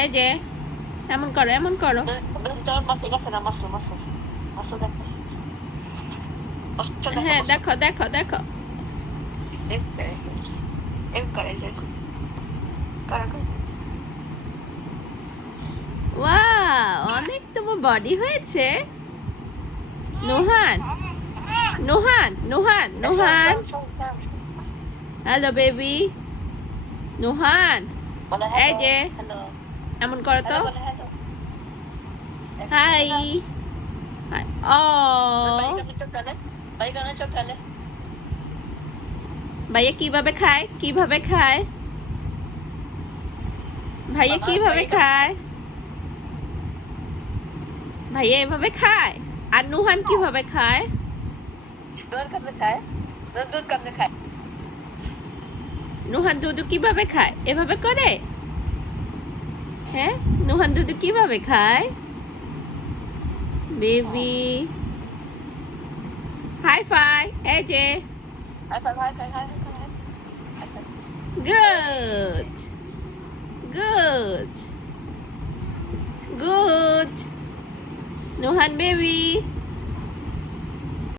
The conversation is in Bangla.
এই এমন করো এমন করো। হ্যাঁ দেখো দেখো দেখো। অনেক তোমার বডি হয়েছে। Nohan Nohan Nohan Nohan. Hello baby Nohan. এই যে। এমন করো তো। হাই। ও। ভাইয়া কীভাবে খায়? কীভাবে খায়? ভাইয়া কীভাবে খায়? ভাইয়া এভাবে খায়? আর নুহান কীভাবে খায়? দুধ কেমনে খায়। দুধ খায়। নুহান দুধু কীভাবে খায়? এভাবে করে? হ্যাঁ? নুহান দুধু কীভাবে খায়? বেবি। হাই ফাই এই যে। আচ্ছা ভাই খায় খায় খায়